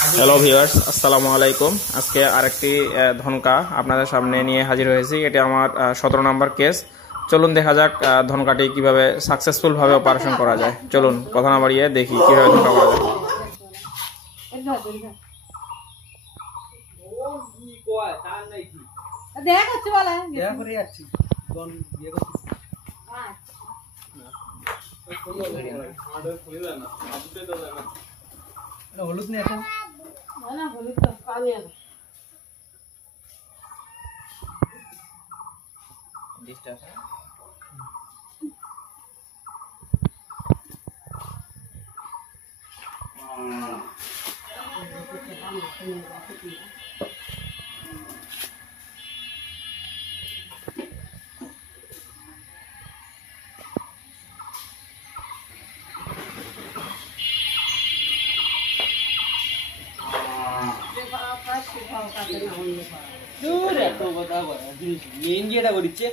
Hello viewers, আসসালামু আলাইকুম। আজকে আরেকটি ধনকা আপনাদের সামনে নিয়ে হাজির হয়েছি। এটা আমার 17 নম্বর কেস। চলুন দেখা যাক ধনকাটি কিভাবে সাকসেসফুল ভাবে অপারেশন করা যায়। চলুন কথা না বাড়িয়ে দেখি কিভাবে ধনকা করা যায়। হলুদ নেই এখন না হলুদ তো পানি আছে ডিস্টার্ব মেইন যেটা করিচ্ছে